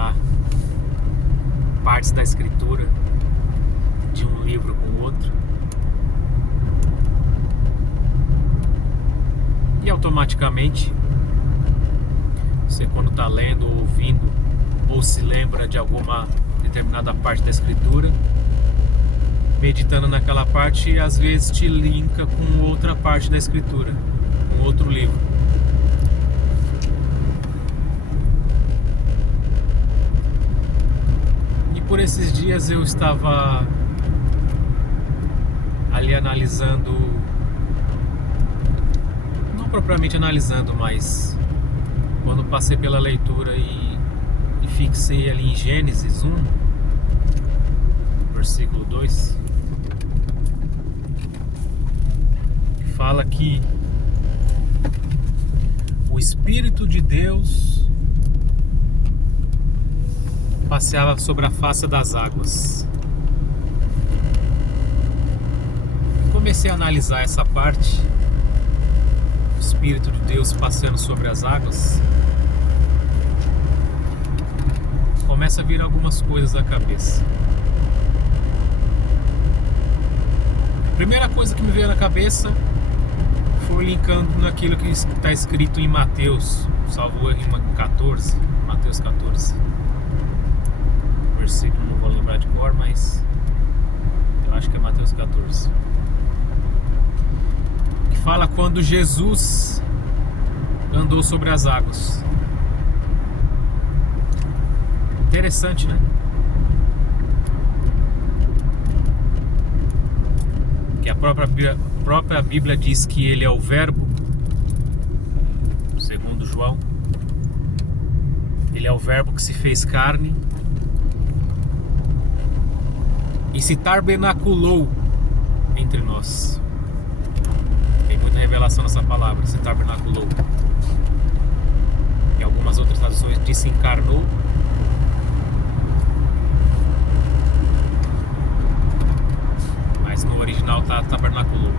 comunicar partes da escritura de um livro com o outro. E automaticamente, você quando está lendo ou ouvindo, ou se lembra de alguma determinada parte da escritura, meditando naquela parte, às vezes te linka com outra parte da escritura, com outro livro. E por esses dias eu estava ali analisando, não propriamente analisando, mas quando passei pela leitura e fixei ali em Gênesis 1, versículo 2, que fala que o Espírito de Deus passeava sobre a face das águas. Comecei a analisar essa parte, o Espírito de Deus passeando sobre as águas. Começa a vir algumas coisas à cabeça. A primeira coisa que me veio na cabeça foi linkando naquilo que está escrito em Mateus, salvo erro, em 14, Mateus 14. Versículo não vou lembrar de cor, mas eu acho que é Mateus 14. Que fala quando Jesus andou sobre as águas. Interessante, né? Que a própria Bíblia diz que ele é o Verbo, segundo João. Ele é o Verbo que se fez carne e se tabernaculou entre nós. Tem muita revelação nessa palavra, se tabernaculou. E algumas outras traduções diz se encarnou. Mas no original está tabernaculou.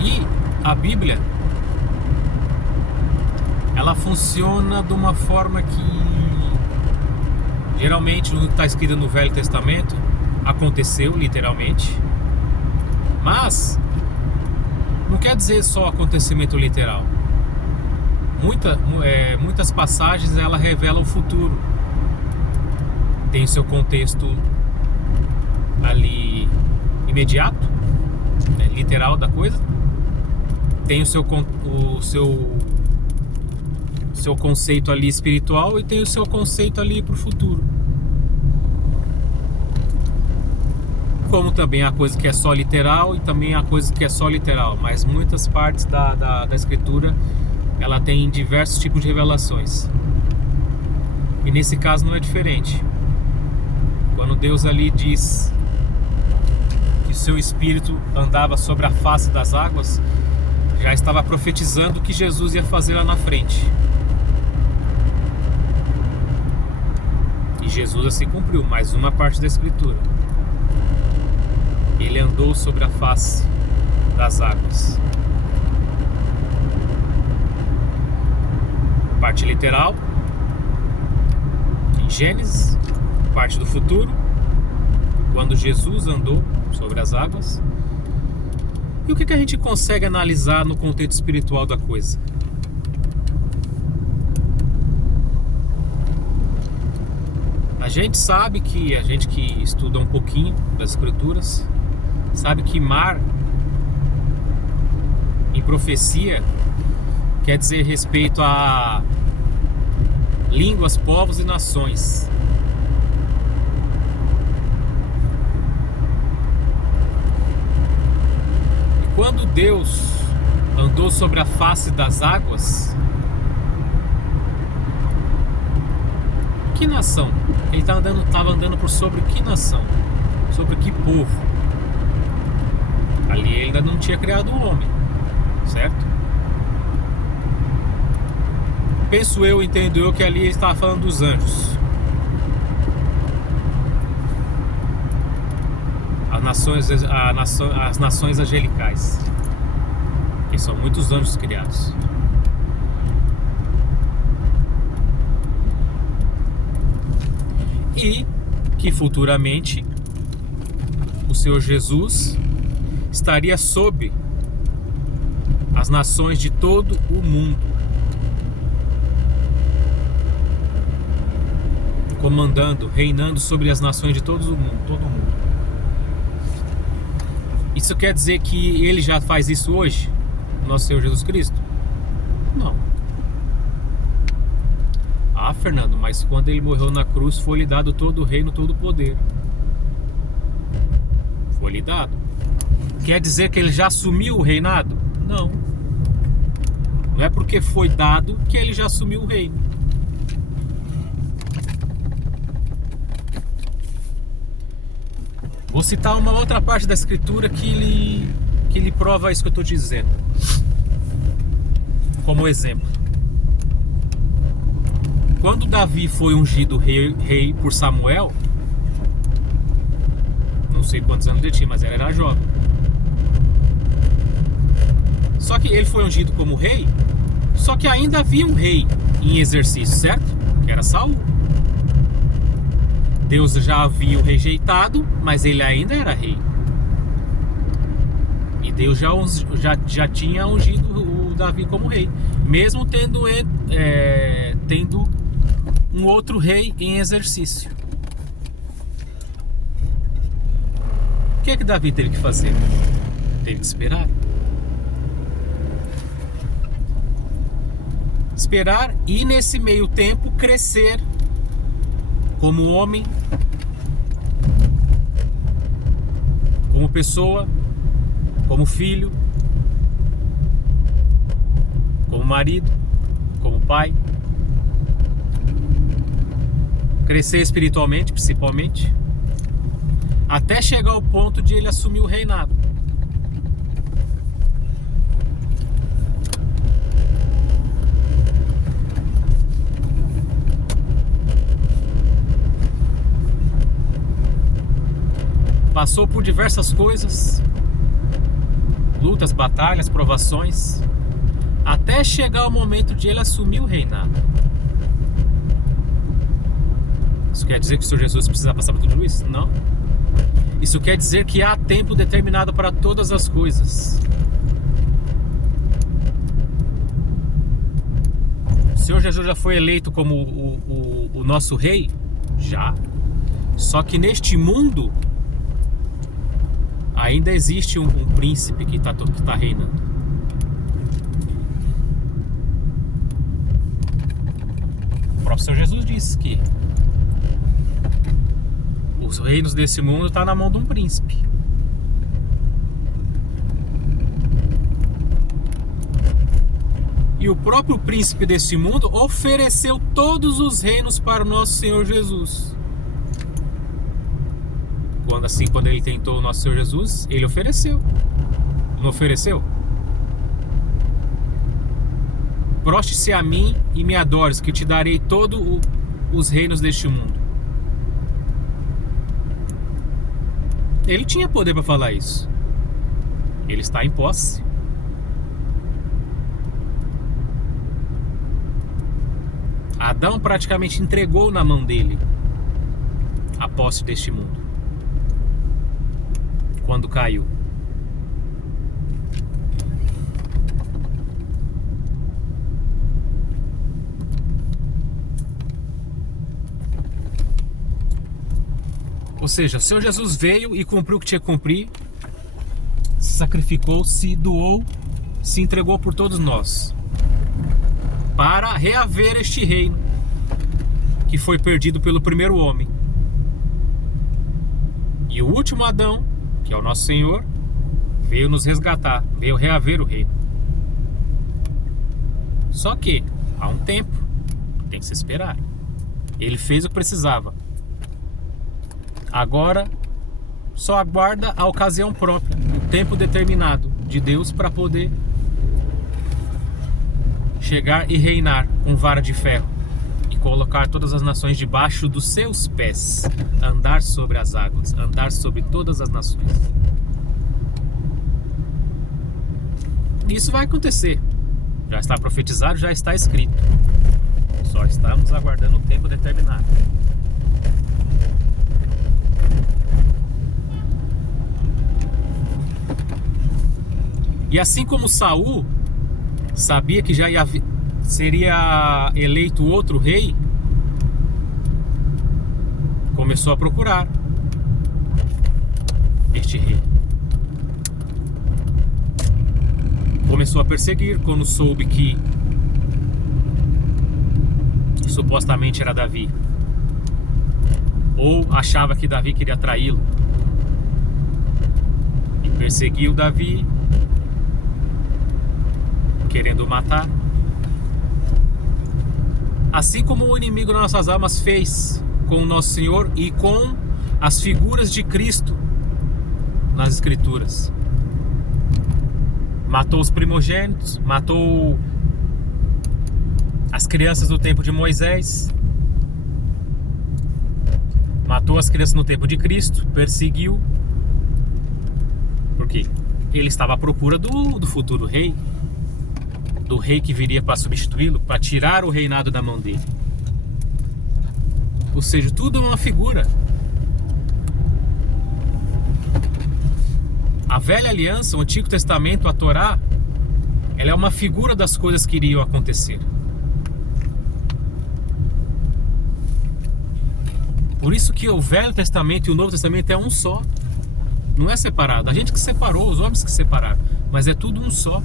E a Bíblia, ela funciona de uma forma que geralmente está escrito no Velho Testamento, aconteceu literalmente, mas não quer dizer só acontecimento literal. Muitas passagens ela revela o futuro, tem o seu contexto ali imediato, literal da coisa, tem o seu conceito ali espiritual e tem o seu conceito ali para o futuro. Como também há coisa que é só literal e também há coisa que é só literal, mas muitas partes da escritura ela tem diversos tipos de revelações. E nesse caso não é diferente. Quando Deus ali diz que o seu Espírito andava sobre a face das águas, já estava profetizando o que Jesus ia fazer lá na frente. E Jesus assim cumpriu mais uma parte da escritura. Ele andou sobre a face das águas. Parte literal em Gênesis, parte do futuro, quando Jesus andou sobre as águas. E o que a gente consegue analisar no contexto espiritual da coisa? A gente sabe que, a gente que estuda um pouquinho das escrituras, sabe que mar, em profecia, quer dizer respeito a línguas, povos e nações. E quando Deus andou sobre a face das águas, que nação? Ele estava andando por sobre que nação? Sobre que povo? Ali ele ainda não tinha criado o homem, certo? Penso eu, entendo eu, que ali ele estava falando dos anjos. As nações angelicais, que são muitos anjos criados. que futuramente o Senhor Jesus estaria sob as nações de todo o mundo, comandando, reinando sobre as nações de todo o mundo. Isso quer dizer que ele já faz isso hoje, nosso Senhor Jesus Cristo? Não. Ah, Fernando, mas quando ele morreu na cruz foi lhe dado todo o reino, todo o poder. Foi lhe dado. Quer dizer que ele já assumiu o reinado? Não. Não é porque foi dado que ele já assumiu o reino. Vou citar uma outra parte da escritura que ele prova isso que eu estou dizendo. Como exemplo. Quando Davi foi ungido rei por Samuel, não sei quantos anos ele tinha, mas ele era jovem. Só que ele foi ungido como rei, só que ainda havia um rei em exercício, certo? Que era Saul. Deus já havia o rejeitado, mas ele ainda era rei. E Deus já tinha ungido o Davi como rei, mesmo tendo um outro rei em exercício. O que é que Davi teve que fazer? Teve que esperar. Esperar e nesse meio tempo crescer como homem, como pessoa, como filho, como marido, como pai. Crescer espiritualmente, principalmente, até chegar ao ponto de ele assumir o reinado. Passou por diversas coisas, lutas, batalhas, provações, até chegar o momento de ele assumir o reinado. Isso quer dizer que o Senhor Jesus precisa passar por tudo isso? Não. Isso quer dizer que há tempo determinado para todas as coisas. O Senhor Jesus já foi eleito como o nosso rei? Já. Só que neste mundo ainda existe um príncipe que está reinando. O próprio Senhor Jesus disse que os reinos desse mundo estão na mão de um príncipe. E o próprio príncipe desse mundo ofereceu todos os reinos para o nosso Senhor Jesus. Quando ele tentou o nosso Senhor Jesus, ele ofereceu. Não ofereceu? Proste-se a mim e me adores, que te darei todos os reinos deste mundo. Ele tinha poder para falar isso. Ele está em posse. Adão praticamente entregou na mão dele a posse deste mundo quando caiu. Ou seja, o Senhor Jesus veio e cumpriu o que tinha que cumprir, se sacrificou, se doou, se entregou por todos nós, para reaver este reino que foi perdido pelo primeiro homem. E o último Adão, que é o nosso Senhor, veio nos resgatar, veio reaver o reino. Só que há um tempo, tem que se esperar. Ele fez o que precisava. Agora só aguarda a ocasião própria, o tempo determinado de Deus para poder chegar e reinar com vara de ferro e colocar todas as nações debaixo dos seus pés, andar sobre as águas, andar sobre todas as nações. Isso vai acontecer. Já está profetizado, já está escrito. Só estamos aguardando o tempo determinado. E assim como Saul sabia que seria eleito outro rei, começou a procurar este rei. Começou a perseguir quando soube que supostamente era Davi, ou achava que Davi queria traí-lo, e perseguiu Davi, querendo matar. Assim como o inimigo das nossas almas fez com o nosso Senhor e com as figuras de Cristo nas Escrituras. Matou os primogênitos, matou as crianças no tempo de Moisés, matou as crianças no tempo de Cristo, perseguiu. Por quê? Ele estava à procura do futuro rei, do rei que viria para substituí-lo, para tirar o reinado da mão dele. Ou seja, tudo é uma figura. A velha aliança, o Antigo Testamento, a Torá, ela é uma figura das coisas que iriam acontecer. Por isso que o Velho Testamento e o Novo Testamento é um só. Não é separado. A gente que separou, os homens que separaram. Mas é tudo um só.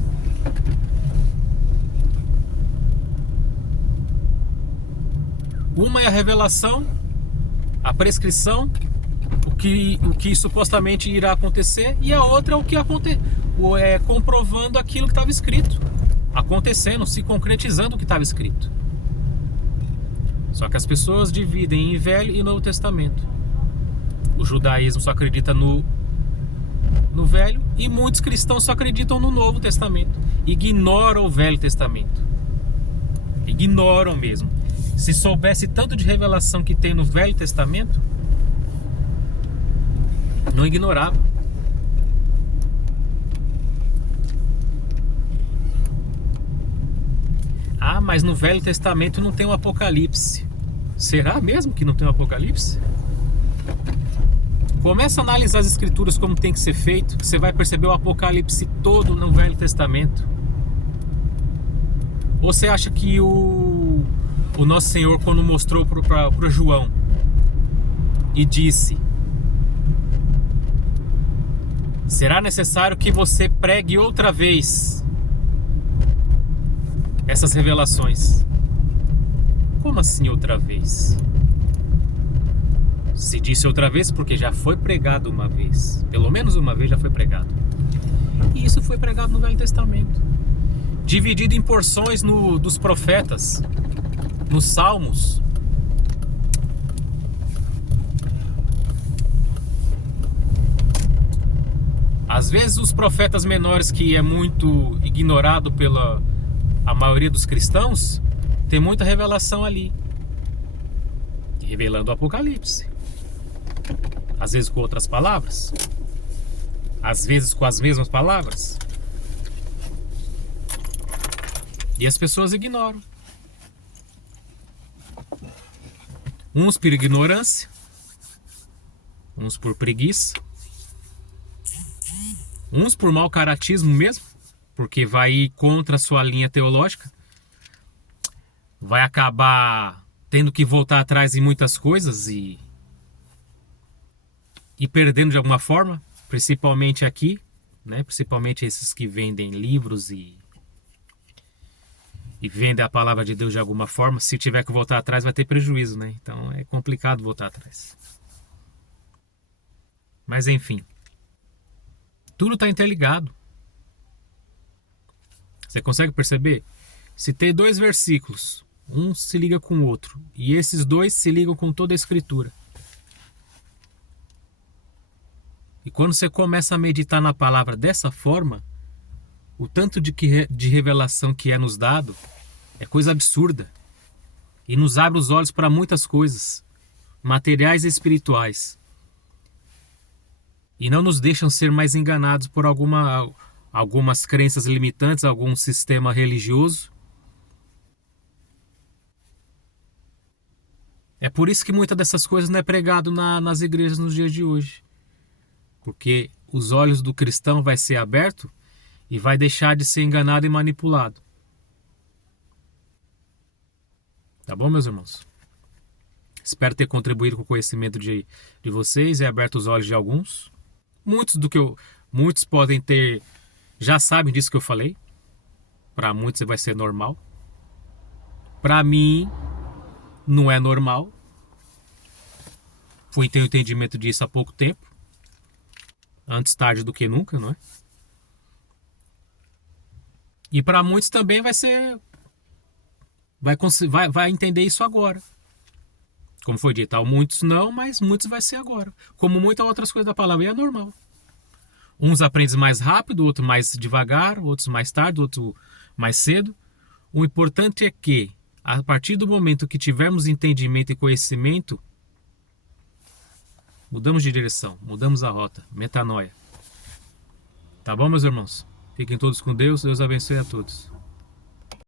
Uma é a revelação, a prescrição, o que supostamente irá acontecer, e a outra é o que comprovando aquilo que estava escrito, acontecendo, se concretizando o que estava escrito. Só que as pessoas dividem em Velho e Novo Testamento. O judaísmo só acredita no Velho, e muitos cristãos só acreditam no Novo Testamento. Ignoram o Velho Testamento. Ignoram mesmo. Se soubesse tanto de revelação que tem no Velho Testamento, não ignorava. Ah, mas no Velho Testamento não tem o Apocalipse. Será mesmo que não tem o Apocalipse? Começa a analisar as Escrituras como tem que ser feito, que você vai perceber o Apocalipse todo no Velho Testamento. Ou você acha que o Nosso Senhor, quando mostrou para João e disse: será necessário que você pregue outra vez essas revelações? Como assim outra vez? Se disse outra vez porque já foi pregado uma vez. Pelo menos uma vez já foi pregado. E isso foi pregado no Velho Testamento, dividido em porções dos profetas, nos Salmos. Às vezes os profetas menores, que é muito ignorado pela a maioria dos cristãos, tem muita revelação ali, revelando o Apocalipse. Às vezes com outras palavras, às vezes com as mesmas palavras. E as pessoas ignoram. Uns por ignorância, uns por preguiça, uns por mau caratismo mesmo, porque vai ir contra a sua linha teológica, vai acabar tendo que voltar atrás em muitas coisas e perdendo de alguma forma, principalmente aqui, né? Principalmente esses que vendem livros e vendem a palavra de Deus de alguma forma. Se tiver que voltar atrás, vai ter prejuízo, né? Então é complicado voltar atrás. Mas enfim, tudo está interligado. Você consegue perceber? Se tem dois versículos, um se liga com o outro, e esses dois se ligam com toda a Escritura. E quando você começa a meditar na palavra dessa forma, o tanto de revelação que é nos dado é coisa absurda. E nos abre os olhos para muitas coisas, materiais e espirituais. E não nos deixam ser mais enganados por algumas crenças limitantes, algum sistema religioso. É por isso que muitas dessas coisas não é pregado nas igrejas nos dias de hoje. Porque os olhos do cristão vai ser aberto e vai deixar de ser enganado e manipulado. Tá bom, meus irmãos? Espero ter contribuído com o conhecimento de vocês e aberto os olhos de alguns. Muitos podem ter, já sabem disso que eu falei. Para muitos vai ser normal. Para mim, não é normal. Fui ter o entendimento disso há pouco tempo. Antes tarde do que nunca, não é? E para muitos também vai ser... Vai entender isso agora. Como foi dito, muitos não, mas muitos vai ser agora. Como muitas outras coisas da palavra, e é normal. Uns aprendem mais rápido, outros mais devagar, outros mais tarde, outros mais cedo. O importante é que, a partir do momento que tivermos entendimento e conhecimento, mudamos de direção, mudamos a rota, metanoia. Tá bom, meus irmãos? Fiquem todos com Deus, Deus abençoe a todos.